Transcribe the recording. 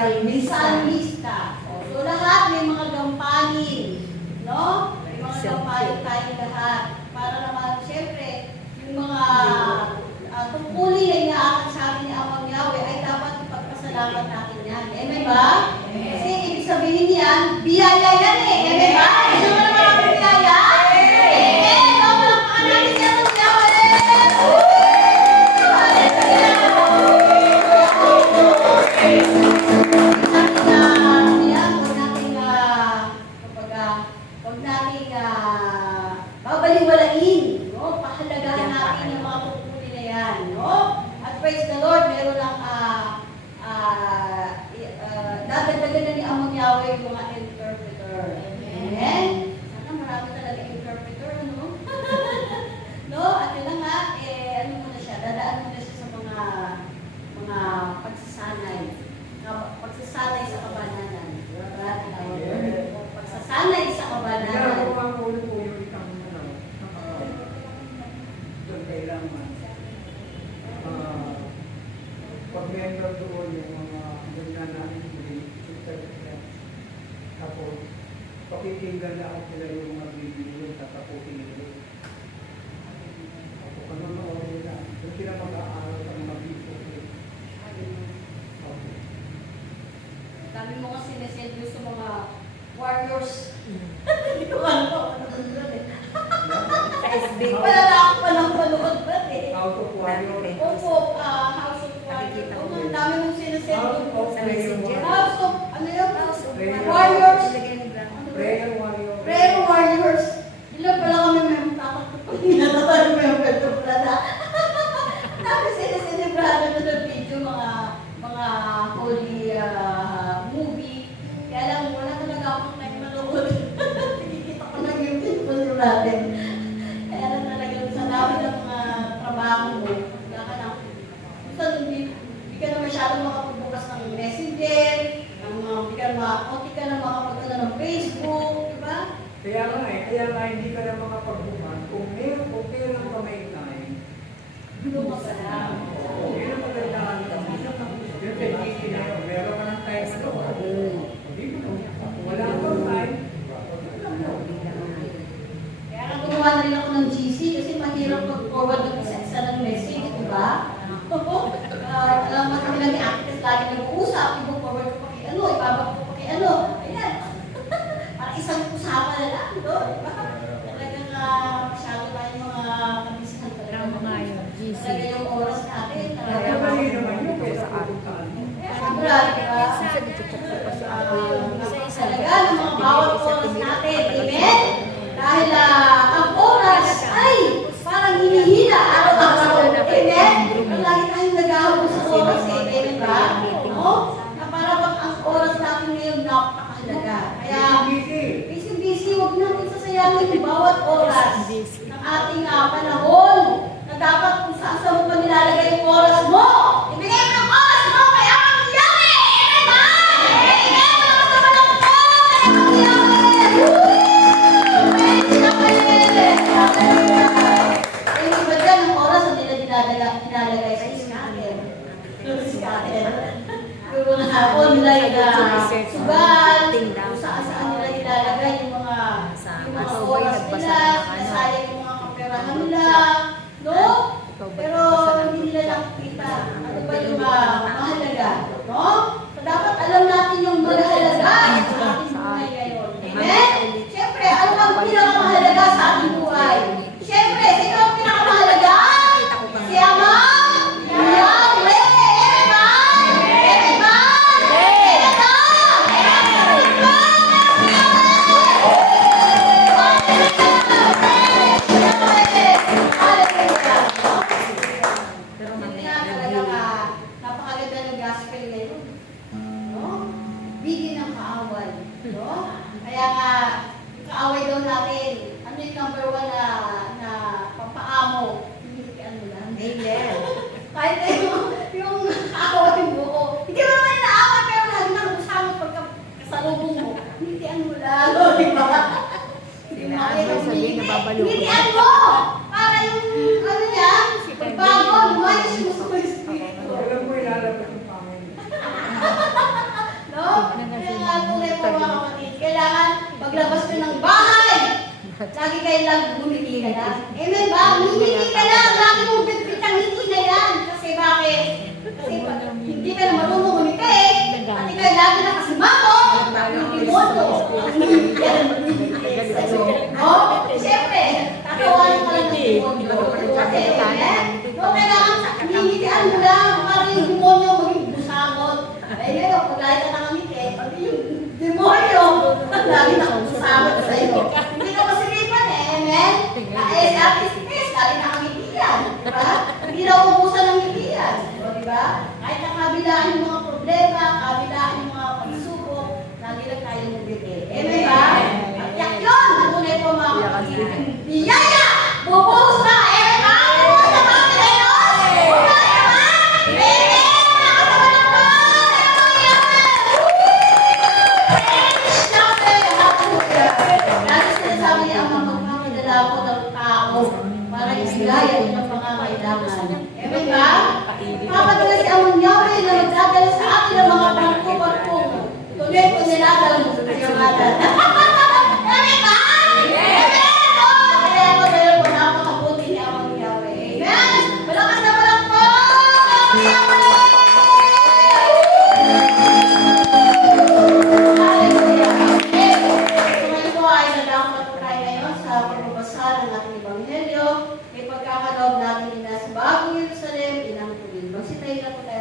Salmista. So lahat may mga gampanin, no? May mga gampanin tayong lahat. Para naman, siyempre, yung mga tungkulin na inaakit sa atin ni Amang Yahweh ay dapat ipagpasalamat natin yan. Amen ba? Kasi ibig sabihin yan, biyaya yan eh. Amen ba? Ano naman ang mga biyaya? Amen! Palakpakan natin yan ang Yahweh! Huwag natin babaliwalain, no? Pahalagahan natin yung mga tungkulin na yan, no? At praise the Lord, meron lang dadagdagan na ni Amang Yahweh yung mga interpreter. Amen? Sana marami talaga interpreter, no? No? At yun na nga, ano mo na siya, dadaan mo na siya sa mga pagsasanay. Pagsasanay sa kabananan. Pagsasanay sa kabananan. Pag-member doon yung mga ganda namin tapos pakikinggan na ako sila yung mga video tatapusin nila. Ako panonood nila. Doon sila mag-aaral sa mga video. Dami mo kasi sinesend yung sa mga warriors. Hindi ko alam kung ano doon eh. Sa SB. Wala na ako pa ng panood ba eh. House of Warrior. Opo, House of Warrior. Ang dami mong sinesend doon. Sa Messenger. House of, ano yun? House of Warriors. Prayer Warrior. Prayer Warriors. Ilan pala kami may tatakot pag hinatapan mo yung pwede pala na. Dami sineselebrado na ng video, mga holy movie. Kaya lang, wala talaga akong time manood. Nakikita ko lang yung video natin. Kaya lang talaga sa dami ng mga trabaho mo, wala ka lang. Minsan, hindi ka na masyadong makapagbukas ng Messenger, hindi ka na makapagbukas ng Facebook, di ba? Kaya nga hindi ka na makapagbukas. Kung meron ka may time, Doon ka pa lang. yun ang magandaan ka. Yung technique na yun, meron ka ng time na wala kang time. Kaya nga gumawa na rin ako ng GC kasi mahirap mag-forward ng isa-isa ng message, di ba? Alam mo kami lang ni Ate lagi nag-uusap, i-forward ko pa kay ano, ibabag ko pa kay ano. Ayan. Para isang usapan na lang, di ba? Talagang masyado tayong mga kabisahan talaga. Talaga yung oras natin. Kaya mali naman yun, kaya sa ating taan. Talaga ng mga bawat oras natin. Amen? Dahil ang oras ay parang hinihina araw-araw. Amen? Lagi tayong nag-ahabol sa oras eh. Amen ba? No? Na parang ang oras natin ngayon napakahalaga. Kaya, busy-busy, huwag natin sasayangin yung bawat oras ng ating panahon na dapat kung saan mo pa nilalagay yung oras mo. Ibigay mo ng oras mo kay Amang Yahweh! Amen ba? Amen! Malakas naman ang po! Amang Yahweh! Praise Yahweh! Yung iba dyan, ang oras na nila nilalagay sa scatter. Yung mga hapon nila sugal, kung saan nila nilalagay yung mga oras nila, nasayang yung mga kaperahan nila, no? Pero hindi nila nakikita ano ba yung mahalaga, no? So dapat alam natin yung mahalaga sa ating buhay ngayon. Amen? Siyempre, ano ang pinakamahalaga sa ating buhay? Siyempre, sino ang pinakamahalaga? Si Amang Yahweh! Amen ba? Amen ba? Amen ba? Amen ba? Napakaganda ng gospel ngayon. No? Bigyan ng kaaway. No? Kaya nga, yung kaaway daw natin, ano yung number 1 na pampaamo? Hinihikian mo lang. Amen. Kahit na yung kaaway mo, hindi mo naman inaaway, pero lagi nang usama pagkasalubong mo. Hinihikian mo lang. Di ba? Hinihikian mo! Para yung, ano yan, pagbago, lumayos mo sa espiritu. Alam mo, ilalabas yung pangin. kailang bumili ka na. Amen ba? Humihili ka na. Lagi mong bitbit ang hindi na yan. Kasi bakit? Kasi hindi ka na marunong humiti. At ikaw lagi na kasimamo. Hindi mo ito. Oh, siyempre, tatawanan ka lang ng demonyo. Amen? So, kailangan hinihitian mo lang para yung demonyo maging busagot. Eh, ngayon, pag lagi ka nakangiti, pati yung demonyo, lagi nakabusagot sa iyo. Hindi ka masilipan eh, amen? Eh, sa ating space, lagi nakangiti yan. Diba? Hindi na ubusan ng ngiti yan. Diba? Kahit nakabilaan yung mga problema, kabilaan yung mga pagsubok, lagi lang tayo nagditi. Amen ba? At yak yun, natunay po mga kapatid. Biyaya! Bubuhos na! Amen ba? Bubuhos na mga Pilipinos! Bubuhos na ba? Amen! Nakasama na po! Dahil sinasabi niya ang mga magpapadalako ng tao para isigaya ng pangangailangan. Amen ba? Papadalas si Amang Yahweh na magdadala sa atin ng mga pangkubarkong. Tuloy ko nilala mo sa kayamanan. Amen ba? Amen! Kaya ito dahil po napakabuti ni Amang Yahweh. Amen! Malakas na malak po! Amang Yahweh! Hallelujah! Amen! So ngayon po ay nadapat po tayo ngayon sa pagbabasa ng ating Ebanghelyo. May pagkakaloob natin na sa Bagong Jerusalem, inang tulin. Magsitayin na po tayo